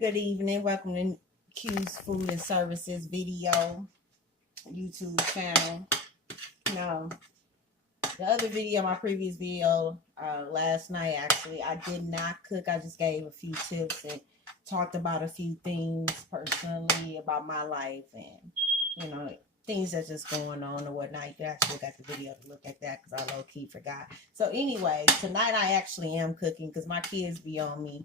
Good evening. Welcome to Q's Food and Services video YouTube channel. Now, the other video, my previous video, last night actually, I did not cook. I just gave a few tips and talked about a few things personally about my life and, things that's just going on or whatnot. You can actually look at the video to look at that because I low-key forgot. So anyway, tonight I actually am cooking because my kids be on me.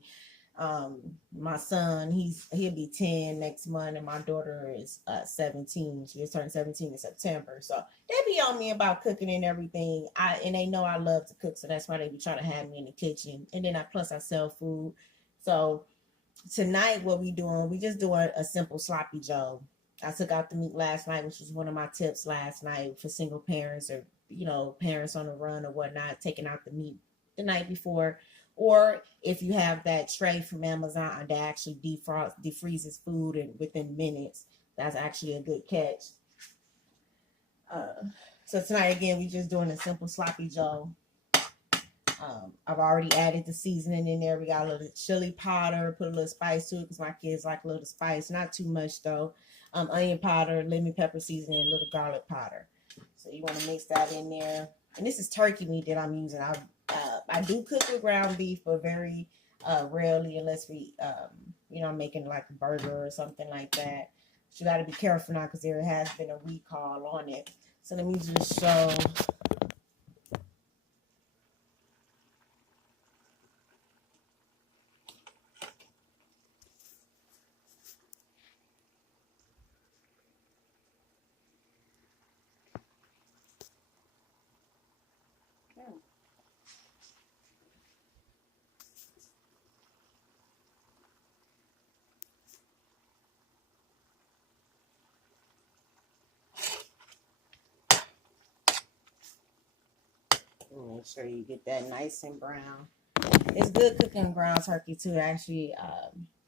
My son, he'll be 10 next month, and my daughter is 17. She just turned 17 in September. So they be on me about cooking and everything. And they know I love to cook, so that's why they be trying to have me in the kitchen. And then I sell food. So tonight what we just doing a simple sloppy joe. I took out the meat last night, which was one of my tips last night for single parents or parents on the run or whatnot, taking out the meat the night before. Or if you have that tray from Amazon that actually defreezes food and within minutes, that's actually a good catch. So tonight again, we just doing a simple sloppy joe. I've already added the seasoning in there. We got a little chili powder, put a little spice to it because my kids like a little spice, not too much though. Onion powder, lemon pepper seasoning, and a little garlic powder. So you want to mix that in there. And this is turkey meat that I'm using. I do cook with ground beef, but very rarely, unless we, making like a burger or something like that. But you got to be careful now because there has been a recall on it. So let me just show. Make sure you get that nice and brown. It's good cooking ground turkey too. It actually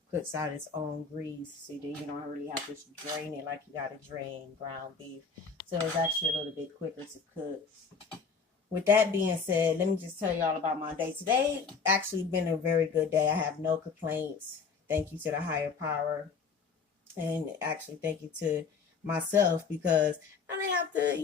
cooks out its own grease. See, that you don't really have to drain it like you got to drain ground beef. So it's actually a little bit quicker to cook. With that being said, let me just tell you all about my day. Today actually been a very good day. I have no complaints. Thank you to the higher power. And actually thank you to myself because I didn't have to,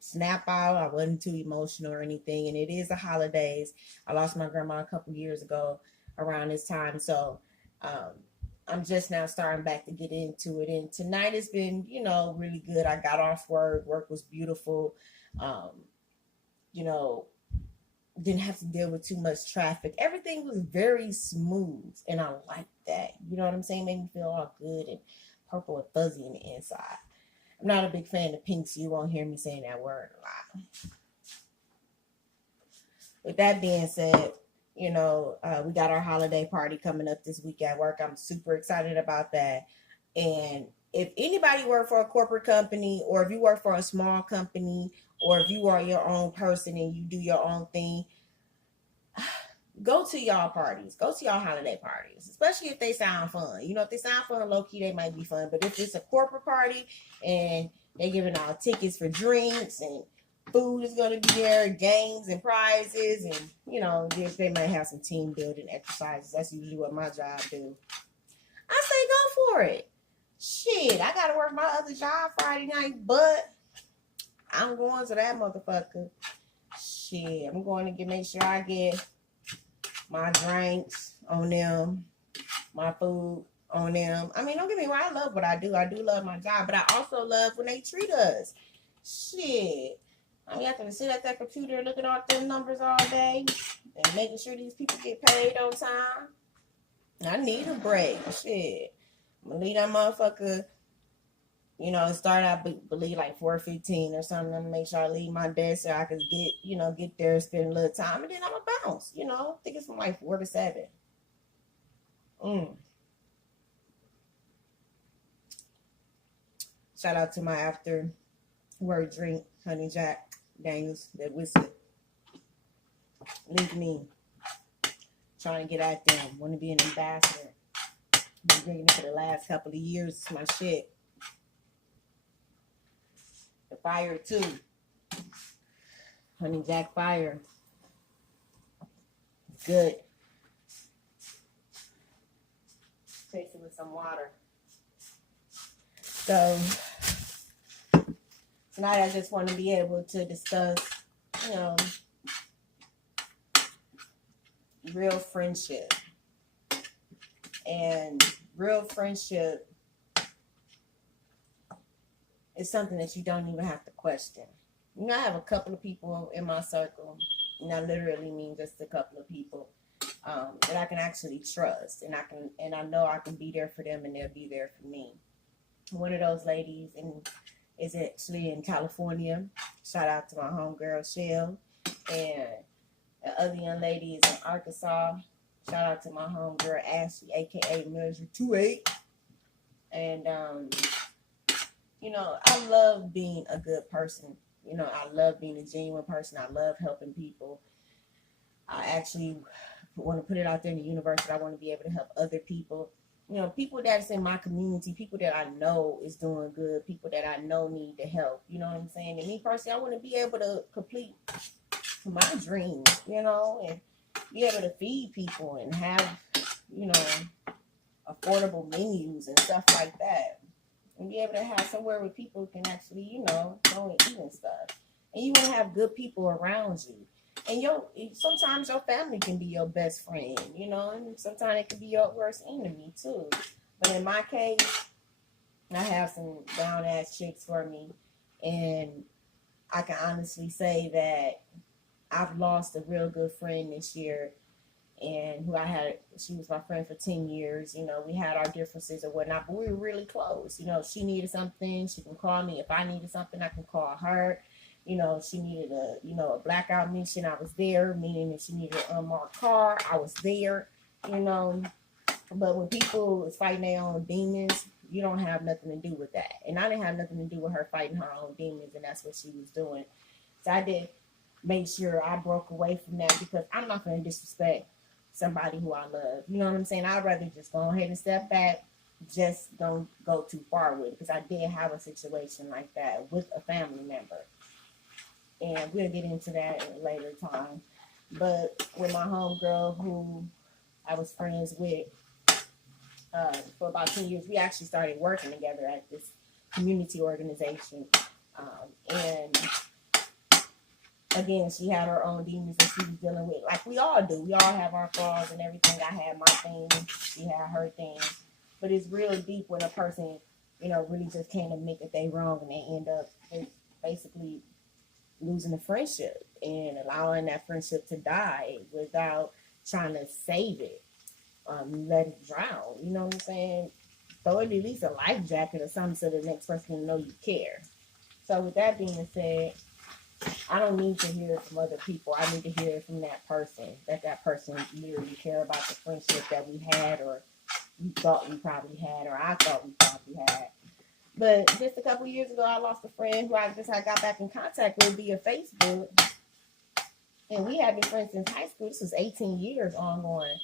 snap out. I wasn't too emotional or anything. And it is the holidays. I lost my grandma a couple years ago around this time. So I'm just now starting back to get into it. And tonight has been, really good. I got off work. Work was beautiful. Didn't have to deal with too much traffic. Everything was very smooth, and I like that. You know what I'm saying? Made me feel all good and purple and fuzzy in the inside. I'm not a big fan of pink, so you won't hear me saying that word a lot. With that being said, we got our holiday party coming up this week at work. I'm super excited about that. And if anybody work for a corporate company, or if you work for a small company, or if you are your own person and you do your own thing, go to y'all parties. Go to y'all holiday parties, especially if they sound fun. If they sound fun, low-key, they might be fun. But if it's a corporate party and they're giving out tickets for drinks and food is going to be there, games and prizes, and, they might have some team building exercises. That's usually what my job do. I say go for it. Shit, I got to work my other job Friday night, but I'm going to that motherfucker. Shit, I'm going to make sure I get my drinks on them, my food on them. I mean, don't get me wrong, I love what I do. I do love my job, but I also love when they treat us. Shit. I mean, I have to sit at that computer looking at them numbers all day and making sure these people get paid on time. I need a break. Shit. I'm going to leave that motherfucker, start out, believe like 4:15 or something. I'm gonna make sure I leave my desk so I can get there, spend a little time, and then I'm gonna bounce. I think it's from like 4 to 7. Shout out to my after work drink, Honey Jack Daniels, that whiskey. Leave me trying to get at them. Want to be an ambassador. Been drinking it for the last couple of years. It's my shit. The fire too. Honey Jack Fire. Good. Taste it with some water. So tonight I just want to be able to discuss, you know, real friendship. And real friendship is something that you don't even have to question. You know, I have a couple of people in my circle, and I literally mean just a couple of people that I can actually trust, and I know I can be there for them, and they'll be there for me. One of those ladies is actually in California. Shout out to my homegirl Shell, and the other young lady is in Arkansas. Shout out to my homegirl Ashley, aka Measure 28. And you know, I love being a good person. You know, I love being a genuine person. I love helping people. I actually want to put it out there in the universe that I want to be able to help other people. You know, people that's in my community, people that I know is doing good, people that I know need the help. You know what I'm saying? And me personally, I want to be able to complete my dreams, you know, and be able to feed people and have, you know, affordable menus and stuff like that. And be able to have somewhere where people can actually, you know, go and eat and stuff. And you want to have good people around you. And sometimes your family can be your best friend, you know, and sometimes it can be your worst enemy too. But in my case, I have some down ass chicks for me, and I can honestly say that I've lost a real good friend this year, and she was my friend for 10 years. You know, we had our differences or whatnot, but we were really close. You know, if she needed something, she can call me. If I needed something, I can call her. You know, she needed a blackout mission, I was there. Meaning if she needed an unmarked car, I was there, you know. But when people is fighting their own demons, you don't have nothing to do with that. And I didn't have nothing to do with her fighting her own demons, and that's what she was doing. So I did make sure I broke away from that, because I'm not going to disrespect somebody who I love. You know what I'm saying? I'd rather just go ahead and step back. Just don't go too far with it, because I did have a situation like that with a family member. And we'll get into that at a later time. But with my homegirl, who I was friends with for about 10 years, we actually started working together at this community organization. And again, she had her own demons that she was dealing with, like we all do. We all have our flaws and everything. I had my things, she had her things. But it's real deep when a person, you know, really just can't admit that they wrong, and they end up basically losing a friendship and allowing that friendship to die without trying to save it. Let it drown. You know what I'm saying? Throw it at least a life jacket or something so the next person can know you care. So with that being said, I don't need to hear it from other people. I need to hear it from that person. That person literally care about the friendship that we had, or we thought we probably had, or I thought we probably had. But just a couple years ago, I lost a friend who I got back in contact with via Facebook. And we had been friends since high school. This was 18 years ongoing.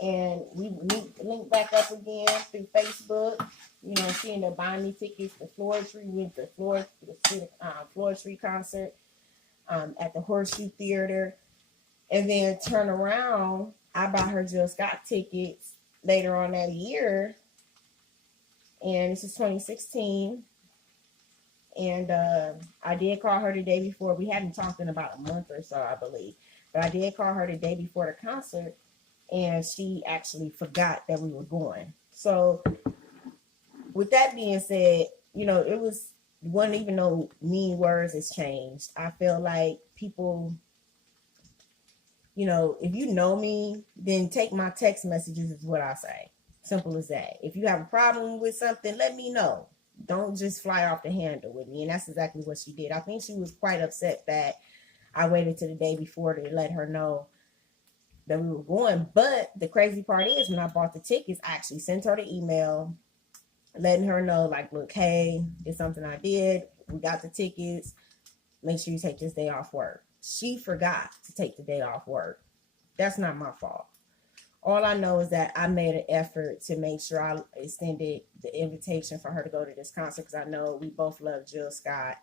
And we linked back up again through Facebook. You know, she ended up buying me tickets to Floyd Tree. We went to the Floyd Tree concert at the Horseshoe Theater. And then turn around, I bought her Jill Scott tickets later on that year. And this is 2016. And I did call her the day before. We hadn't talked in about a month or so, I believe. But I did call her the day before the concert. And she actually forgot that we were going. So with that being said, you know, it was one, even though mean words has changed, I feel like people, you know, if you know me, then take my text messages is what I say. Simple as that. If you have a problem with something, let me know. Don't just fly off the handle with me. And that's exactly what she did. I think she was quite upset that I waited till the day before to let her know that we were going. But the crazy part is, when I bought the tickets, I actually sent her the email letting her know, like, look, hey, it's something I did. We got the tickets. Make sure you take this day off work. She forgot to take the day off work. That's not my fault. All I know is that I made an effort to make sure I extended the invitation for her to go to this concert, because I know we both love Jill Scott.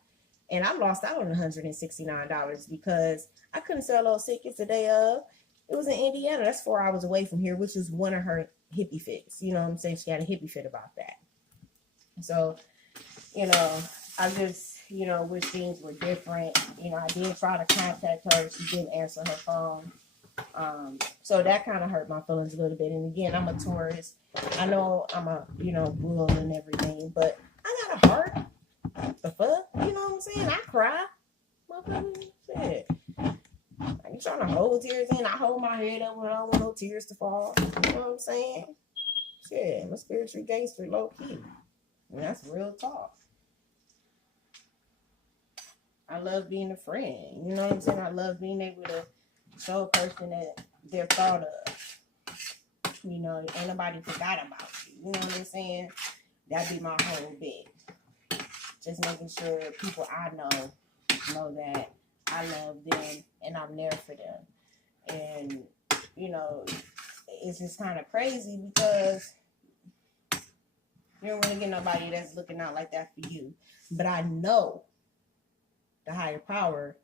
And I lost out on $169 because I couldn't sell those tickets the day of. It was in Indiana. That's 4 hours away from here, which is one of her hippie fits. You know what I'm saying? She had a hippie fit about that. So, you know, I just, you know, wish things were different. You know, I did try to contact her. She didn't answer her phone. So that kind of hurt my feelings a little bit. And again, I'm a tourist. I know I'm a, you know, bull and everything, but I got a heart. The fuck? You know what I'm saying? I cry. Motherfucker, shit. I ain't trying to hold tears in. I hold my head up when I don't want no tears to fall. You know what I'm saying? Shit, I'm a spiritual gangster, low key. And that's real talk. I love being a friend. You know what I'm saying? I love being able to show a person that they're thought of. You know, ain't nobody forgot about you. You know what I'm saying? That'd be my whole bit. Just making sure people I know that I love them and I'm there for them. And, you know, it's just kind of crazy because you don't really get nobody that's looking out like that for you. But I know the higher power,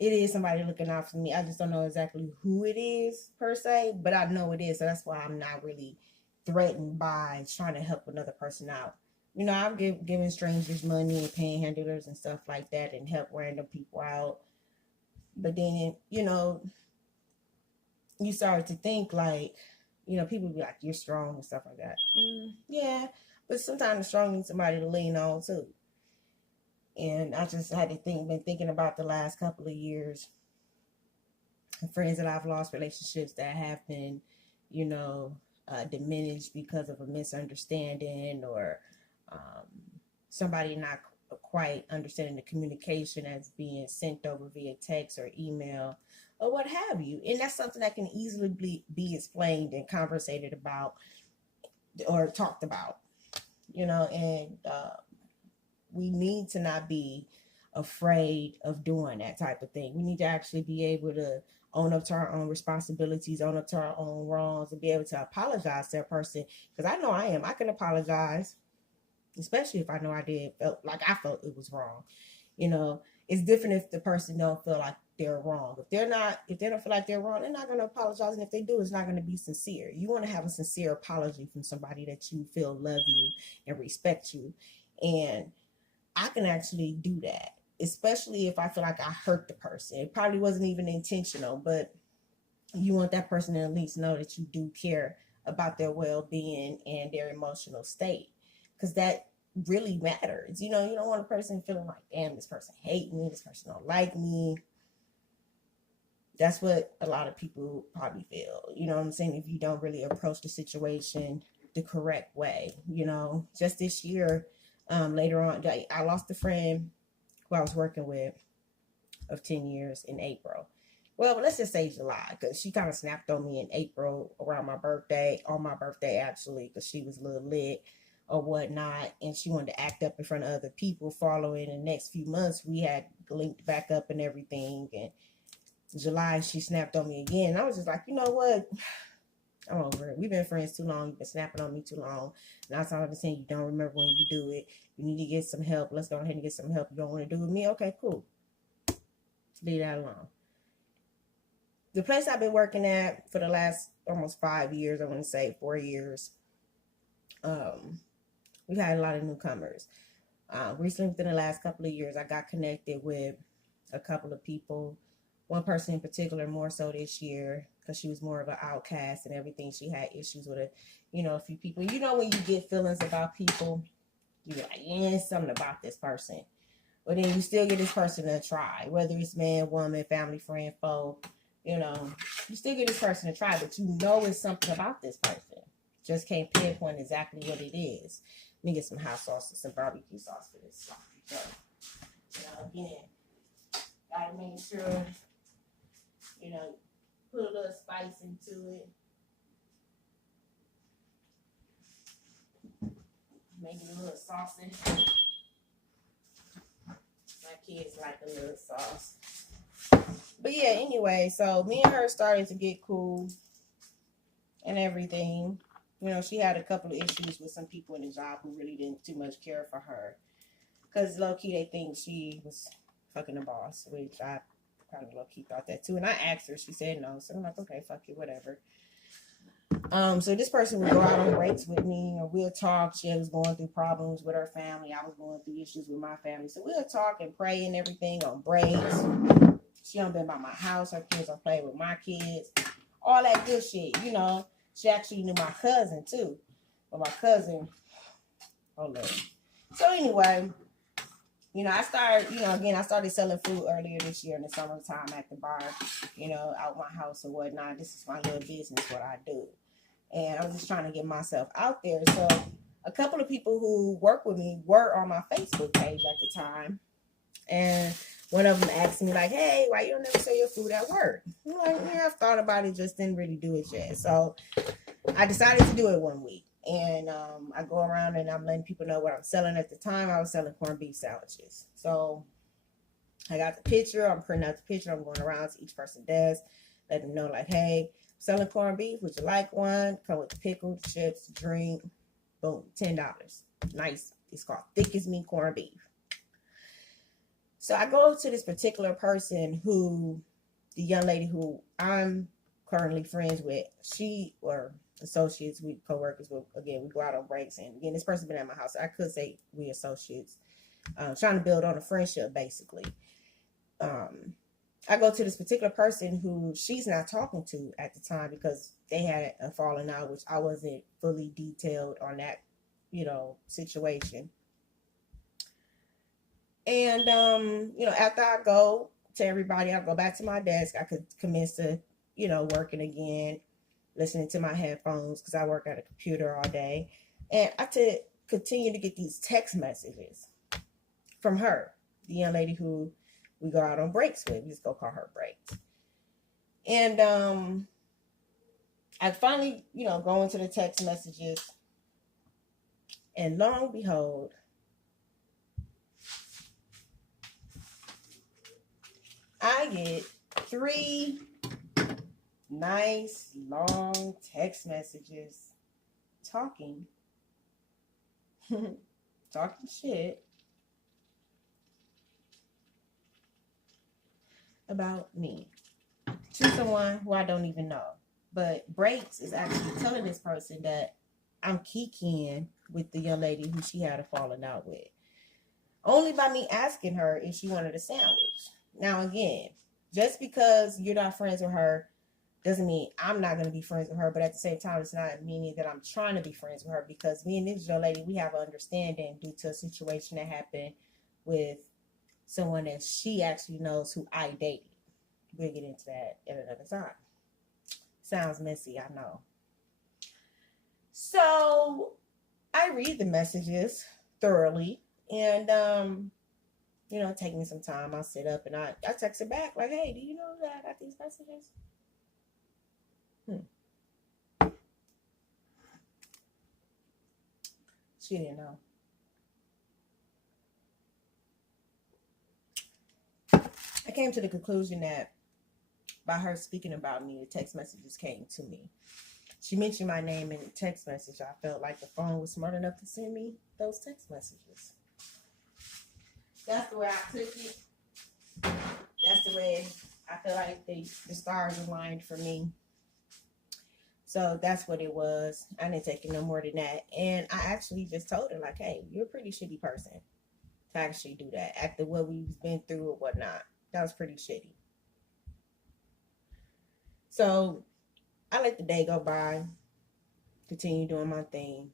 it is somebody looking out for me. I just don't know exactly who it is per se, but I know it is. So that's why I'm not really threatened by trying to help another person out. You know, I've given strangers money and panhandlers and stuff like that and help random people out. But then, you know, you start to think like, you know, people be like, you're strong and stuff like that. Yeah, but sometimes it's strong need somebody to lean on too. And I just had to been thinking about the last couple of years, friends that I've lost, relationships that have been, you know, diminished because of a misunderstanding or somebody not quite understanding the communication as being sent over via text or email or what have you. And that's something that can easily be explained and conversated about or talked about, you know, and we need to not be afraid of doing that type of thing. We need to actually be able to own up to our own responsibilities, own up to our own wrongs, and be able to apologize to a person. Because I know I am. I can apologize, especially if I know I felt it was wrong. You know, it's different if the person don't feel like they're wrong. If they don't feel like they're wrong, they're not going to apologize. And if they do, it's not going to be sincere. You want to have a sincere apology from somebody that you feel love you and respect you. And I can actually do that, especially if I feel like I hurt the person. It probably wasn't even intentional, but you want that person to at least know that you do care about their well-being and their emotional state, because that really matters. You know, you don't want a person feeling like, damn, this person hate me, this person don't like me. That's what a lot of people probably feel. You know what I'm saying? If you don't really approach the situation the correct way. You know, just this year, later on, I lost a friend who I was working with of 10 years in April. Well, let's just say July, because she kind of snapped on me in April around my birthday, on my birthday actually, because she was a little lit or whatnot, and she wanted to act up in front of other people. Following the next few months, we had linked back up and everything, and July, she snapped on me again. And I was just like, you know what? I'm over it. We've been friends too long. You've been snapping on me too long. And that's all I'm saying. You don't remember when you do it. You need to get some help. Let's go ahead and get some help. You don't want to do it with me? Okay, cool. Leave that alone. The place I've been working at for the last almost 5 years, I want to say 4 years, we've had a lot of newcomers. Recently, within the last couple of years, I got connected with a couple of people. One person in particular, more so this year, because she was more of an outcast and everything. She had issues with a few people. You know, when you get feelings about people, you're like, yeah, something about this person. But then you still get this person to try, whether it's man, woman, family, friend, foe. You know, you still get this person to try, but you know it's something about this person. Just can't pinpoint exactly what it is. Let me get some hot sauce and some barbecue sauce for this. So, again, gotta make sure, put a little spice into it. Make it a little saucy. My kids like a little sauce. But yeah, anyway, so me and her started to get cool and everything. You know, she had a couple of issues with some people in the job who really didn't too much care for her. Because low-key, they think she was fucking the boss, which I kind of low-key thought that too. And I asked her, she said no. So I'm like, okay, fuck it, whatever. So this person would go out on breaks with me, or we'll talk. She was going through problems with her family. I was going through issues with my family. So we'll talk and pray and everything on breaks. She don't been by my house. Her kids don't play with my kids. All that good shit, you know. She actually knew my cousin too. But my cousin, hold on. So anyway, you know, I started selling food earlier this year in the summertime at the bar, you know, out my house or whatnot. This is my little business, what I do. And I was just trying to get myself out there. So a couple of people who work with me were on my Facebook page at the time. And one of them asked me like, hey, why you don't never sell your food at work? I'm like, yeah, I've thought about it, just didn't really do it yet. So I decided to do it one week. And I go around and I'm letting people know what I'm selling. At the time, I was selling corned beef sandwiches. So I got the picture. I'm printing out the picture. I'm going around to each person's desk, letting them know like, hey, selling corned beef. Would you like one? Come with the pickle, chips, drink. Boom, $10. Nice. It's called thick as meat corned beef. So I go to this particular person the young lady who I'm currently friends with. She, or associates, we co-workers, again, we go out on breaks. And again, this person been at my house. I could say we associates. Trying to build on a friendship, basically. I go to this particular person who she's not talking to at the time because they had a falling out, which I wasn't fully detailed on that, you know, situation. And, you know, after I go to everybody, I go back to my desk. I could commence to, you know, working again, listening to my headphones because I work at a computer all day. And I continue to get these text messages from her, the young lady who we go out on breaks with. We just go call her breaks. And I finally, you know, go into the text messages. And lo and behold, I get 3 nice, long text messages talking shit about me to someone who I don't even know. But Breaks is actually telling this person that I'm kikiing with the young lady who she had a falling out with. Only by me asking her if she wanted a sandwich. Now, again, just because you're not friends with her doesn't mean I'm not going to be friends with her. But at the same time, it's not meaning that I'm trying to be friends with her, because me and this young lady, we have an understanding due to a situation that happened with someone that she actually knows who I dated. We'll get into that at another time. Sounds messy, I know. So I read the messages thoroughly, and you know, take me some time. I'll sit up and I text her back like, hey, do you know that I got these messages? She didn't know. I came to the conclusion that by her speaking about me, the text messages came to me. She mentioned my name in the text message. I felt like the phone was smart enough to send me those text messages. That's the way I took it. That's the way I feel like the stars aligned for me. So that's what it was. I didn't take it no more than that. And I actually just told her, like, hey, you're a pretty shitty person to actually do that. After what we've been through or whatnot. That was pretty shitty. So I let the day go by. Continue doing my thing.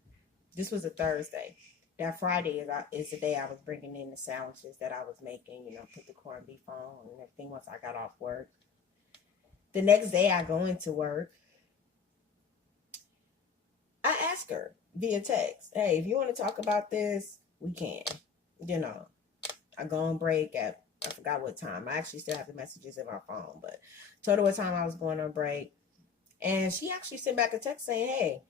This was a Thursday. That Friday is the day I was bringing in the sandwiches that I was making. You know, put the corned beef on and everything once I got off work. The next day I go into work. I ask her via text, hey, if you want to talk about this, we can. You know, I go on break at, I forgot what time. I actually still have the messages in my phone, but told her what time I was going on break. And she actually sent back a text saying, hey,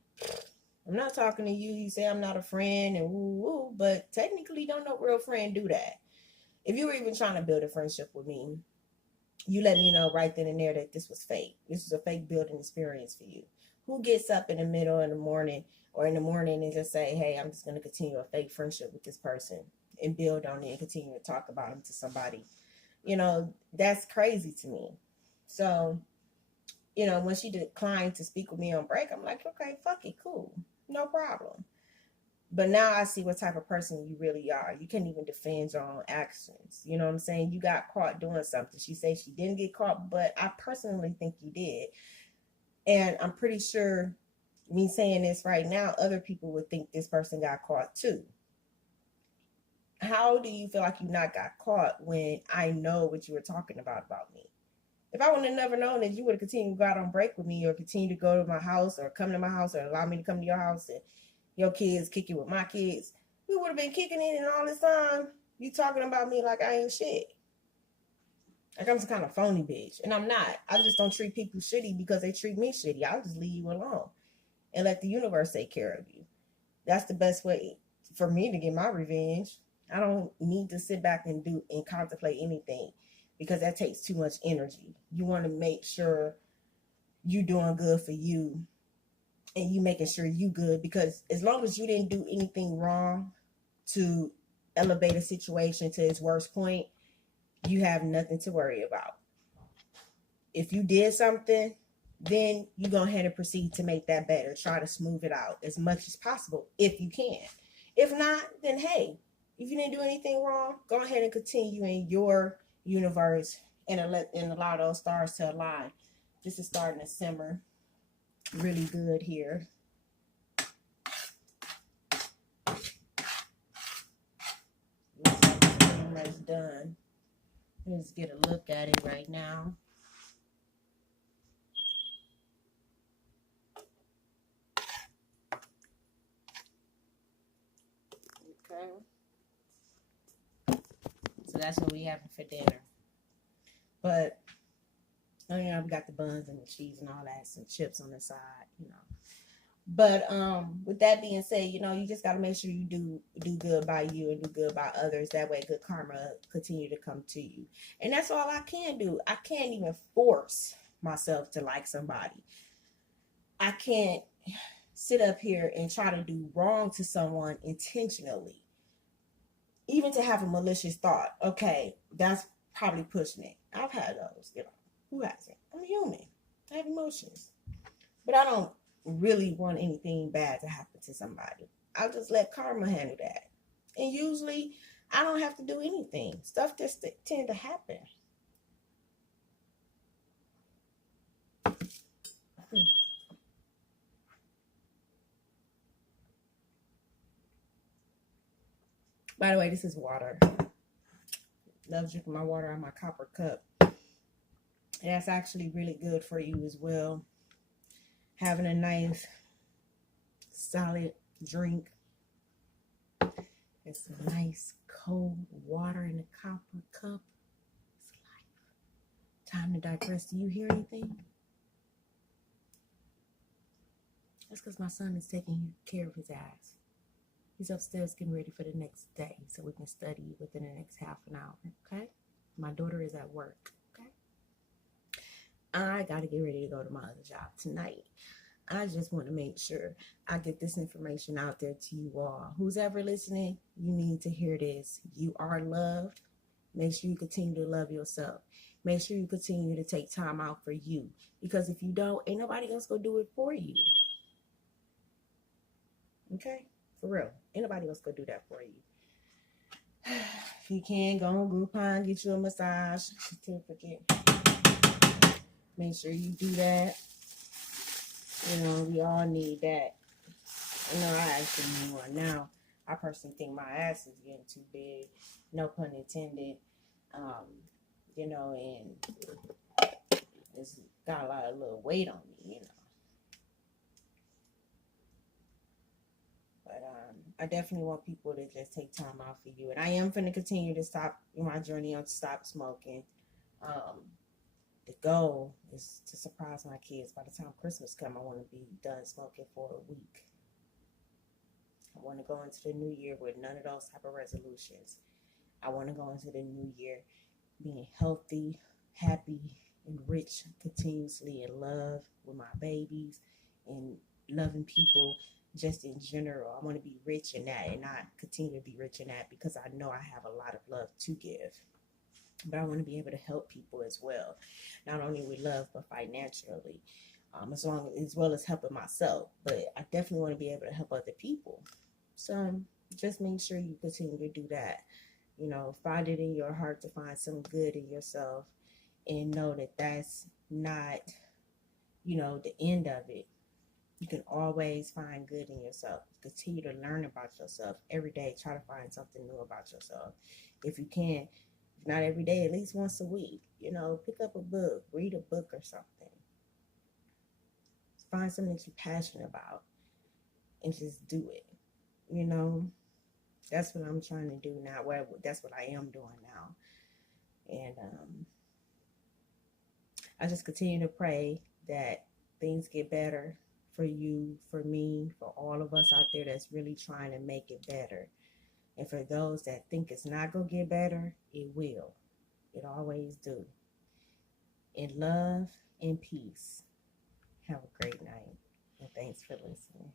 I'm not talking to you. You say I'm not a friend and woo woo, but technically don't no real friend do that. If you were even trying to build a friendship with me, you let me know right then and there that this was fake. This was a fake building experience for you. Who gets up in the middle of the morning or in the morning and just say, hey, I'm just going to continue a fake friendship with this person and build on it and continue to talk about them to somebody? You know, that's crazy to me. So when she declined to speak with me on break, I'm like, okay, fuck it, cool, no problem. But now I see what type of person you really are. You can't even defend your own actions. You know what I'm saying? You got caught doing something. She says she didn't get caught, but I personally think you did. And I'm pretty sure me saying this right now, other people would think this person got caught too. How do you feel like you not got caught when I know what you were talking about me? If I would have never known that you would have continued to go out on break with me or continue to go to my house or come to my house or allow me to come to your house and your kids kick it with my kids, we would have been kicking it, and all this time you talking about me like I ain't shit. Like I'm some kind of phony bitch. And I'm not. I just don't treat people shitty because they treat me shitty. I'll just leave you alone and let the universe take care of you. That's the best way for me to get my revenge. I don't need to sit back and contemplate anything because that takes too much energy. You want to make sure you doing good for you and you making sure you good, because as long as you didn't do anything wrong to elevate a situation to its worst point, you have nothing to worry about. If you did something, then you go ahead and proceed to make that better. Try to smooth it out as much as possible if you can. If not, then hey, if you didn't do anything wrong, go ahead and continue in your universe and allow those stars to align. This is starting to simmer really good here. Looks like it's pretty much done. Let's get a look at it right now. Okay. So that's what we having for dinner. But we got the buns and the cheese and all that, some chips on the side, But with that being said, you just got to make sure you do good by you and do good by others. That way good karma continue to come to you. And that's all I can do. I can't even force myself to like somebody. I can't sit up here and try to do wrong to someone intentionally. Even to have a malicious thought. Okay, that's probably pushing it. I've had those, Who hasn't? I'm human. I have emotions. But I don't really want anything bad to happen to somebody. I'll just let karma handle that. And usually I don't have to do anything. Stuff just tend to happen. By the way, this is water. Love drinking my water out of my copper cup. And that's actually really good for you as well. Having a nice, solid drink. And some nice, cold water in a copper cup. It's life. Time to digress. Do you hear anything? That's because my son is taking care of his ass. He's upstairs getting ready for the next day so we can study within the next half an hour, okay? My daughter is at work, okay? I got to get ready to go to my other job tonight. I just want to make sure I get this information out there to you all. Who's ever listening, you need to hear this. You are loved. Make sure you continue to love yourself. Make sure you continue to take time out for you. Because if you don't, ain't nobody else going to do it for you. Okay? For real. Ain't nobody else going to do that for you. If you can, go on Groupon, get you a massage certificate. Make sure you do that. We all need that. I actually need one now. I personally think my ass is getting too big. No pun intended. And it's got a lot of little weight on me, But I definitely want people to just take time out for you. And I am going to continue to stop my journey on stop smoking. The goal is to surprise my kids. By the time Christmas comes, I want to be done smoking for a week. I want to go into the new year with none of those type of resolutions. I want to go into the new year being healthy, happy, and rich continuously in love with my babies and loving people just in general. I want to be rich in that and not continue to be rich in that because I know I have a lot of love to give. but I want to be able to help people as well, not only with love but financially, as well as helping myself. But I definitely want to be able to help other people. So just make sure you continue to do that. Find it in your heart to find some good in yourself, and know that that's not, the end of it. You can always find good in yourself. Continue to learn about yourself every day. Try to find something new about yourself. If you can, if not every day, at least once a week. Pick up a book, read a book or something. Find something that you're passionate about and just do it. That's what I'm trying to do now. Well, that's what I am doing now. And I just continue to pray that things get better for you, for me, for all of us out there that's really trying to make it better. And for those that think it's not going to get better, it will. It always do. In love and peace. Have a great night. And thanks for listening.